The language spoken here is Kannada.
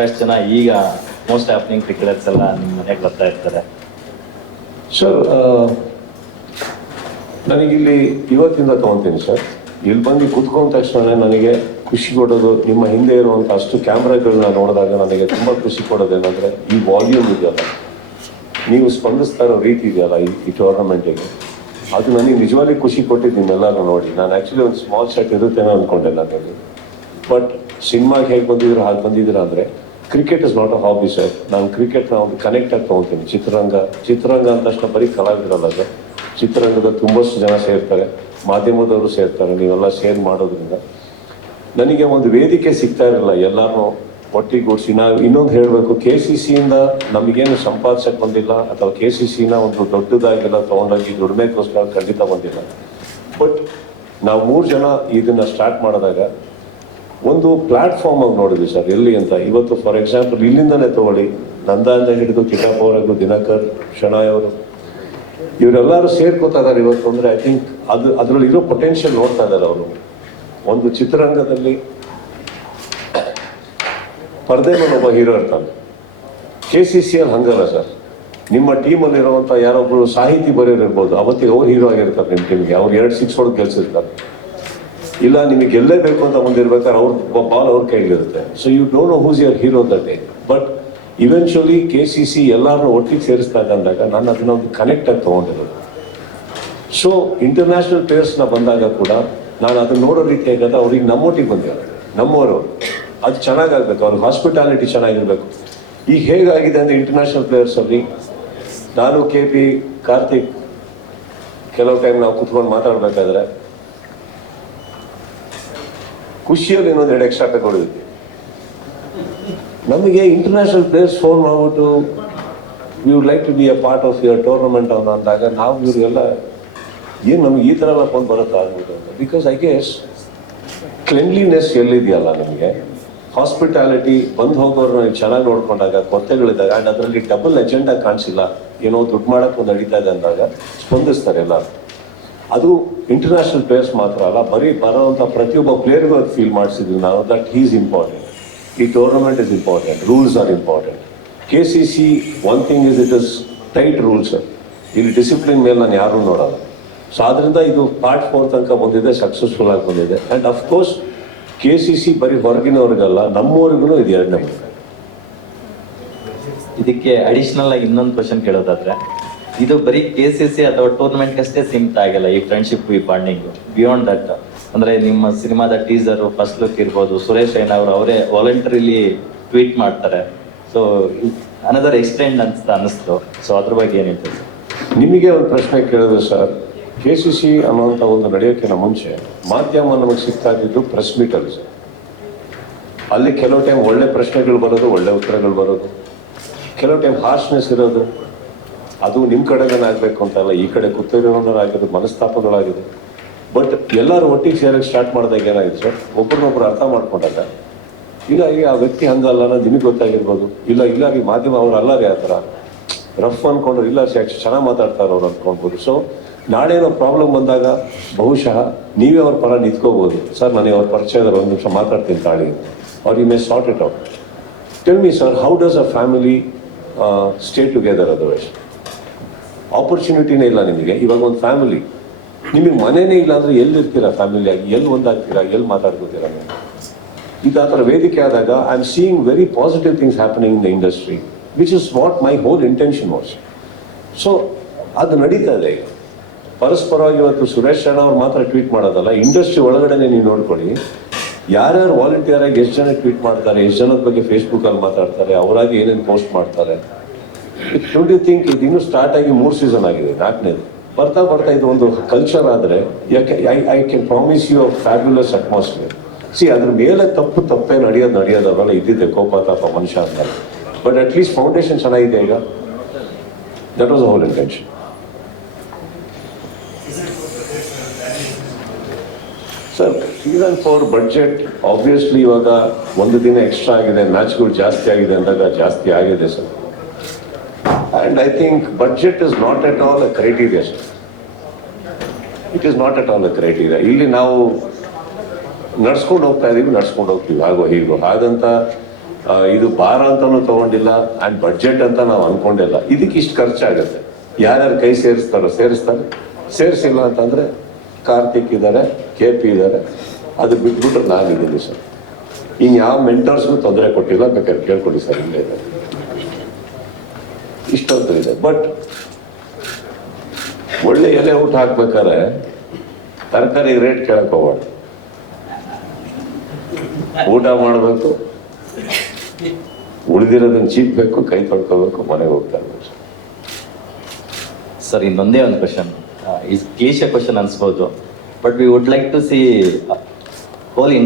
ಸಾಕಷ್ಟು ಜನ ಈಗ ಮೋಸ್ಟ್ ಹ್ಯಾಪ್ನಿಂಗ್ ಕ್ರಿಕೆಟರ್ಸ್ ಎಲ್ಲ ನಿಮ್ಮ ಮನೆಗೆ ಬರ್ತಾ ಇರ್ತಾರೆ. ಸರ್, ನನಗಿಲ್ಲಿ ಇವತ್ತಿಂದ ತೊಗೊತೀನಿ ಸರ್. ಇಲ್ಲಿ ಬಂದು ಕೂತ್ಕೊಂಡ ತಕ್ಷಣ ನನಗೆ ಖುಷಿ ಕೊಡೋದು, ನಿಮ್ಮ ಹಿಂದೆ ಇರುವಂಥ ಅಷ್ಟು ಕ್ಯಾಮ್ರಾಗಳನ್ನ ನೋಡಿದಾಗ ನನಗೆ ತುಂಬ ಖುಷಿ ಕೊಡೋದೇನೆಂದರೆ ಈ ವಾಲ್ಯೂಮ್ ಇದೆಯಲ್ಲ, ನೀವು ಸ್ಪಂದಿಸ್ತಾ ಇರೋ ರೀತಿ ಇದೆಯಲ್ಲ ಈ ಟೂರ್ನಮೆಂಟಿಗೆ, ಅದು ನನಗೆ ನಿಜವಾಗಿ ಖುಷಿ ಕೊಟ್ಟಿದ್ದು ನಿಮ್ಮೆಲ್ಲರೂ ನೋಡಿ. ನಾನು ಆ್ಯಕ್ಚುಲಿ ಒಂದು ಸ್ಮಾಲ್ ಸೆಟ್ ಇರುತ್ತೇನೋ ಅಂದ್ಕೊಂಡೆ ನನಗೆ. ಬಟ್ ಸಿನಿಮಾಗೆ ಹೇಗೆ ಬಂದಿದ್ರು ಹಾಗೆ ಬಂದಿದ್ದೀರಾ ಅಂದರೆ, cricket is not a hobby sir. ನಾನು ಕ್ರಿಕೆಟ್ನ ಒಂದು ಕನೆಕ್ಟ್ ಆಗಿ ತೊಗೊತೀನಿ. ಚಿತ್ರರಂಗ ಅಂತ ತಕ್ಷಣ ಬರೀ ಕಲಾವಿದರಲ್ಲ ಸರ್, ಚಿತ್ರರಂಗದ ತುಂಬಷ್ಟು ಜನ ಸೇರ್ತಾರೆ, ಮಾಧ್ಯಮದವರು ಸೇರ್ತಾರೆ. ನೀವೆಲ್ಲ ಶೇರ್ ಮಾಡೋದ್ರಿಂದ ನನಗೆ ಒಂದು ವೇದಿಕೆ ಸಿಗ್ತಾ ಇರಲಿಲ್ಲ ಎಲ್ಲರೂ ಒಟ್ಟಿಗೂಡಿಸಿ. ನಾವು ಇನ್ನೊಂದು ಹೇಳಬೇಕು, KCCಯಿಂದ ನಮಗೇನು ಸಂಪಾದಿಸಕ್ಕೆ ಬಂದಿಲ್ಲ, ಅಥವಾ KCCನ ಒಂದು ದೊಡ್ಡದಾಗೆಲ್ಲ ತೊಗೊಂಡೋಗಿ ದುಡಿಮೆಗೋಸ್ಕರ ಖಂಡಿತ ಬಂದಿಲ್ಲ. ಬಟ್ ನಾವು 3 ಜನ ಇದನ್ನು ಸ್ಟಾರ್ಟ್ ಮಾಡಿದಾಗ ಒಂದು ಪ್ಲ್ಯಾಟ್ಫಾರ್ಮ್ ಆಗಿ ನೋಡಿದ್ವಿ ಸರ್. ಎಲ್ಲಿ ಅಂತ ಇವತ್ತು ಫಾರ್ ಎಕ್ಸಾಂಪಲ್ ಇಲ್ಲಿಂದನೇ ತಗೊಳ್ಳಿ, ನಂದಾಯಿಂದ ಹಿಡಿದು ಕಿಟ್ಟಪ್ಪ ಅವರೆಗೂ, ದಿನಕರ್, ಶನಾಯ್ ಅವರು, ಇವರೆಲ್ಲರೂ ಸೇರ್ಕೋತಾ ಇದ್ದಾರೆ ಇವತ್ತು. ಅಂದರೆ ಐ ಥಿಂಕ್ ಅದರಲ್ಲಿ ಇರೋ ಪೊಟೆನ್ಷಿಯಲ್ ನೋಡ್ತಾ ಇದ್ದಾರೆ ಅವರು. ಒಂದು ಚಿತ್ರರಂಗದಲ್ಲಿ ಪರದೆ ಮೇಲೆ ಒಬ್ಬ ಹೀರೋ ಇರ್ತಾನೆ. KCCಯಲ್ಲಿ ಹಂಗಲ್ಲ ಸರ್. ನಿಮ್ಮ ಟೀಮಲ್ಲಿರುವಂಥ ಯಾರೊಬ್ಬರು ಸಾಹಿತಿ ಬರೆಯೋರು ಇರ್ಬೋದು, ಅವತ್ತಿಗೆ ಅವ್ರು ಹೀರೋ ಆಗಿರ್ತಾರೆ ನಿಮ್ಮ ಟೀಮ್ಗೆ. ಅವ್ರು 2 6 ಹೊಡೆದು ಗೆಲ್ಸಿರ್ತಾರೆ. ಇಲ್ಲ ನಿಮಗೆ ಗೆಲ್ಲೇಬೇಕು ಅಂತ ಮುಂದಿರ್ಬೇಕಾದ್ರೆ ಅವ್ರ ಬಾಲ್ ಅವ್ರ ಕೈಲಿರುತ್ತೆ. So you don't know who's your hero that day. But eventually KCC ಎಲ್ಲರನ್ನೂ ಒಟ್ಟಿಗೆ ಸೇರಿಸ್ತಾ ಅಂದಾಗ ನಾನು ಅದನ್ನ ಒಂದು ಕನೆಕ್ಟ್ ಆಗಿ ತೊಗೊಂಡಿರೋದು. ಸೊ ಇಂಟರ್ನ್ಯಾಷನಲ್ ಪ್ಲೇಯರ್ಸ್ನ ಬಂದಾಗ ಕೂಡ ನಾನು ಅದನ್ನ ನೋಡೋ ರೀತಿ ಆಗದ ಅವ್ರಿಗೆ ನಮ್ಮೊಟ್ಟಿಗೆ ಬಂದಿದ್ದಾರೆ, ನಮ್ಮವರು. ಅದು ಚೆನ್ನಾಗಾಗಬೇಕು, ಅವ್ರ ಹಾಸ್ಪಿಟಾಲಿಟಿ ಚೆನ್ನಾಗಿರ್ಬೇಕು. ಈಗ ಹೇಗಾಗಿದೆ ಅಂದರೆ ಇಂಟರ್ನ್ಯಾಷನಲ್ ಪ್ಲೇಯರ್ಸಲ್ಲಿ ನಾನು KP, ಕಾರ್ತಿಕ್ ಕೆಲವು ಟೈಮ್ ನಾವು ಕುತ್ಕೊಂಡು ಮಾತಾಡಬೇಕಾದ್ರೆ ಖುಷಿಯಲ್ಲಿ ಇನ್ನೊಂದು 2 ಎಕ್ಸ್ಟ್ರಾ ತಗೊಂಡಿದ್ವಿ. ನಮಗೆ ಇಂಟರ್ನ್ಯಾಷನಲ್ ಪ್ಲೇಯರ್ಸ್ ಫೋನ್ ಮಾಡಿಬಿಟ್ಟು you would like to be a part of your tournament ಅಂತ ಅಂದಾಗ ನಾವು ಇವರಿಗೆಲ್ಲ ಏನು ನಮಗೆ ಈ ಥರ ಎಲ್ಲ ಫೋನ್ ಬರುತ್ತೆ ಆಗ್ಬಿಟ್ಟು ಅಂತ. ಬಿಕಾಸ್ ಐ ಗೆಸ್ ಕ್ಲೆನ್ಲಿನೆಸ್ ಎಲ್ಲಿದೆಯಲ್ಲ, ನಮಗೆ ಹಾಸ್ಪಿಟಾಲಿಟಿ, ಬಂದು ಹೋಗೋರು ಚೆನ್ನಾಗಿ ನೋಡ್ಕೊಂಡಾಗ, ಕೊರತೆಗಳಿದ್ದಾಗ, ಆ್ಯಂಡ್ ಅದರಲ್ಲಿ ಡಬಲ್ ಎಜೆಂಡಾ ಕಾಣಿಸಿಲ್ಲ, ಏನೋ ದುಡ್ಡು ಮಾಡೋಕ್ಕೆ ಒಂದು ನಡೀತಾ ಇದೆ ಅಂದಾಗ ಸ್ಪಂದಿಸ್ತಾರೆ ಎಲ್ಲ. ಅದು ಇಂಟರ್ನ್ಯಾಷನಲ್ ಪ್ಲೇಯರ್ಸ್ ಮಾತ್ರ ಅಲ್ಲ, ಬರೀ ಬರೋವಂಥ ಪ್ರತಿಯೊಬ್ಬ ಪ್ಲೇಯರ್ಗೂ ಅದು ಫೀಲ್ ಮಾಡಿಸಿದ್ವಿ ನಾವು, ದಟ್ ಹೀ ಈಸ್ ಇಂಪಾರ್ಟೆಂಟ್, ಈ tournament is important, rules are important. KCC one thing is it is tight rules. ಇಲ್ಲಿ ಡಿಸಿಪ್ಲಿನ್ ಮೇಲೆ ನಾನು ಯಾರೂ ನೋಡೋಲ್ಲ. ಸೊ ಆದ್ದರಿಂದ ಇದು ಪಾರ್ಟ್ 4 ತನಕ ಬಂದಿದೆ, ಸಕ್ಸಸ್ಫುಲ್ ಆಗಿ ಬಂದಿದೆ. ಆ್ಯಂಡ್ ಅಫ್ಕೋರ್ಸ್ KCC ಬರೀ ಹೊರಗಿನವ್ರಿಗಲ್ಲ, ನಮ್ಮವ್ರಿಗೂ ಇದು 2ನೇ. ಇದಕ್ಕೆ ಅಡಿಷನಲ್ ಆಗಿ ಇನ್ನೊಂದು ಕ್ವಶನ್ ಕೇಳೋದಾದ್ರೆ, ಇದು ಬರೀ KCC ಅಥವಾ ಟೂರ್ನಮೆಂಟ್ಗಷ್ಟೇ ಸೀಮಿತ ಆಗಿಲ್ಲ ಈ ಫ್ರೆಂಡ್ಶಿಪ್, ಈ ಬಾಂಡಿಂಗ್. ಬಿಯಾಂಡ್ ದಟ್ ಅಂದ್ರೆ ನಿಮ್ಮ ಸಿನಿಮಾದ ಟೀಸರ್, ಫಸ್ಟ್ ಲುಕ್ ಇರ್ಬೋದು, ಸುರೇಶ್ ರೈನಾ ಅವರು ಅವರೇ ವಾಲಂಟರಿಲಿ ಟ್ವೀಟ್ ಮಾಡ್ತಾರೆ. ಸೊ ಅನದರ್ ಎಕ್ಸ್ಟೆಂಡ್ ಅಂತ ಅನ್ನಿಸ್ತು. ಸೊ ಅದ್ರ ಬಗ್ಗೆ ಏನು ಹೇಳ್ತೀವಿ ಸರ್? ನಿಮಗೆ ಒಂದು ಪ್ರಶ್ನೆ ಕೇಳಿದ್ರು ಸರ್. KCC ಅನ್ನೋಂಥ ಒಂದು ನಡೆಯೋಕ್ಕಿಂತ ಮುಂಚೆ ಮಾಧ್ಯಮ ನಮಗೆ ಸಿಗ್ತಾ ಇದ್ದಿದ್ದು ಪ್ರೆಸ್ ಮೀಟಲ್ಲಿ ಸರ್. ಅಲ್ಲಿ ಕೆಲವು ಟೈಮ್ ಒಳ್ಳೆ ಪ್ರಶ್ನೆಗಳು ಬರೋದು, ಒಳ್ಳೆ ಉತ್ತರಗಳು ಬರೋದು, ಕೆಲವು ಟೈಮ್ ಹಾರ್ಶ್ನೆಸ್ ಇರೋದು. ಅದು ನಿಮ್ಮ ಕಡೆಗೇನೆ ಆಗಬೇಕು ಅಂತಲ್ಲ, ಈ ಕಡೆ ಕೂತಿರೋನಾಗಿದ್ದು ಮನಸ್ತಾಪಗಳಾಗಿದೆ. ಬಟ್ ಎಲ್ಲರೂ ಒಟ್ಟಿಗೆ ಸೇರಕ್ಕೆ ಸ್ಟಾರ್ಟ್ ಮಾಡಿದಾಗ ಏನಾಗಿದೆ ಸರ್, ಒಬ್ಬರನ್ನೊಬ್ರು ಅರ್ಥ ಮಾಡ್ಕೊಂಡಾಗ, ಇಲ್ಲ ಈಗ ಆ ವ್ಯಕ್ತಿ ಹಂಗಲ್ಲ ಅನ್ನೋದು ನಿಮಗೆ ಗೊತ್ತಾಗಿರ್ಬೋದು. ಇಲ್ಲ ಈ ಮಾಧ್ಯಮ ಅವ್ರು ಅಲ್ಲಾರಿ ಆ ಥರ ರಫ್ ಅಂದ್ಕೊಂಡ್ರು, ಇಲ್ಲ ಚೆನ್ನಾಗಿ ಮಾತಾಡ್ತಾರೆ ಅವ್ರು ಅಂದ್ಕೊಳ್ಬೋದು. ಸೊ ನಾಳೆ ಏನೋ ಪ್ರಾಬ್ಲಮ್ ಬಂದಾಗ ಬಹುಶಃ ನೀವೇ ಅವ್ರ ಪರ ನಿಂತ್ಕೋಬೋದು. ಸರ್ ನನಗೆ ಅವ್ರ ಪರಿಚಯದಲ್ಲಿ 1 ನಿಮಿಷ ಮಾತಾಡ್ತೀನಿ ತಾಳಿ, ಅವ್ರು you may sort it out. Tell me sir, how does a family stay together? Otherwise ಆಪರ್ಚುನಿಟಿನೇ ಇಲ್ಲ ನಿಮಗೆ. ಇವಾಗ ಒಂದು ಫ್ಯಾಮಿಲಿ, ನಿಮಗೆ ಮನೆಯೇ ಇಲ್ಲ ಅಂದರೆ ಎಲ್ಲಿರ್ತೀರಾ ಫ್ಯಾಮಿಲಿಯಾಗಿ, ಎಲ್ಲಿ ಒಂದಾಗ್ತೀರಾ, ಎಲ್ಲಿ ಮಾತಾಡ್ಕೋತೀರಾ ನೀವು? ಇದು ಆ ಥರ ವೇದಿಕೆ ಆದಾಗ I am seeing very positive things happening in the industry, which is what my whole intention was. So ಅದು ನಡೀತಾ ಇದೆ ಈಗ ಪರಸ್ಪರವಾಗಿ. ಇವತ್ತು ಸುರೇಶ್ ರೈನಾ ಅವ್ರು ಮಾತ್ರ ಟ್ವೀಟ್ ಮಾಡೋದಲ್ಲ, ಇಂಡಸ್ಟ್ರಿ ಒಳಗಡೆನೆ ನೀವು ನೋಡ್ಕೊಳ್ಳಿ, ಯಾರ್ಯಾರು ವಾಲಂಟಿಯರ್ ಆಗಿ ಎಷ್ಟು ಜನ ಟ್ವೀಟ್ ಮಾಡ್ತಾರೆ, ಎಷ್ಟು ಜನದ ಬಗ್ಗೆ ಫೇಸ್ಬುಕ್ಕಲ್ಲಿ ಮಾತಾಡ್ತಾರೆ, ಅವರಾಗಿ ಏನೇನು ಪೋಸ್ಟ್ ಮಾಡ್ತಾರೆ. ಡೋಂಟ್ ಯು ಥಿಂಕ್ ಇದು ಇನ್ನೂ ಸ್ಟಾರ್ಟ್ ಆಗಿ 3 ಸೀಸನ್ ಆಗಿದೆ, 4ನೇದು ಬರ್ತಾ ಇದು ಒಂದು ಕಲ್ಚರ್ ಆದರೆ I can promise you a fabulous atmosphere. ಅದ್ರ ಮೇಲೆ ತಪ್ಪೇ ನಡೆಯೋದವರೆಲ್ಲ ಇದ್ದಿದ್ದೆ, ಕೋಪ ತಾಪ ಮನುಷ್ಯ ಅಂತ. ಬಟ್ ಅಟ್ಲೀಸ್ಟ್ ಫೌಂಡೇಶನ್ ಚೆನ್ನಾಗಿದೆ ಈಗ. That was the whole intention. Sir, season 4 budget obviously ಇವಾಗ 1 ದಿನ ಎಕ್ಸ್ಟ್ರಾ ಆಗಿದೆ, ಮ್ಯಾಚ್ಗಳು ಜಾಸ್ತಿ ಆಗಿದೆ ಅಂದಾಗ ಜಾಸ್ತಿ ಆಗಿದೆ sir. And I think budget is not at all a criteria sir. It is not at all a criteria. ಇಲ್ಲಿ ನಾವು ನಡ್ಸ್ಕೊಂಡು ಹೋಗ್ತಾ ಇದ್ದೀವಿ, ಹಾಗೋ ಹೀಗೋ ಹಾಗಂತ ಇದು ಭಾರ ಅಂತಾನು ತಗೊಂಡಿಲ್ಲ ಅಂಡ್ ಬಡ್ಜೆಟ್ ಅಂತ ನಾವು ಅನ್ಕೊಂಡಿಲ್ಲ. ಇದಕ್ಕೆ ಇಷ್ಟು ಖರ್ಚಾಗುತ್ತೆ. ಯಾರ್ಯಾರು ಕೈ ಸೇರಿಸ್ತಾರೆ. ಸೇರಿಸಿಲ್ಲ ಅಂತಂದ್ರೆ ಕಾರ್ತಿಕ್ ಇದ್ದಾರೆ, KP ಇದ್ದಾರೆ, ಅದು ಬಿಟ್ಬಿಟ್ರೆ ನಾನಿದ್ದೀನಿ ಸರ್. ಇನ್ ಯಾವ ಮೆಂಟರ್ಸ್ಗೂ ತೊಂದರೆ ಕೊಟ್ಟಿಲ್ಲ, ಬೇಕಾದ್ರೆ ಕೇಳ್ಕೊಡಿ ಸರ್, ಇಲ್ಲೇ ಇದೆ. ಇಷ್ಟೊಂದು ಇದೆ. ಬಟ್ ಒಳ್ಳೆ ಎಲೆ ಊಟ ಹಾಕ್ಬೇಕಾದ್ರೆ ತರಕಾರಿ ರೇಟ್ ಕೇಳಕ್ ಹೋಗ್ಬಾರ್ದು. ಊಟ ಮಾಡಬೇಕು, ಉಳಿದಿರೋದನ್ನ ಚೀಪ್ಬೇಕು, ಕೈ ತೊಳ್ಕೋಬೇಕು, ಮನೆಗೆ ಹೋಗ್ತಾ ಇರ್ಬೇಕು. ಸರ್ ಇನ್ನೊಂದೇ ಒಂದು ಕ್ವಶನ್, ಕ್ಲೀಶೆ ಕ್ವಶನ್ ಅನ್ಸ್ಬೋದು, but we would like to see hole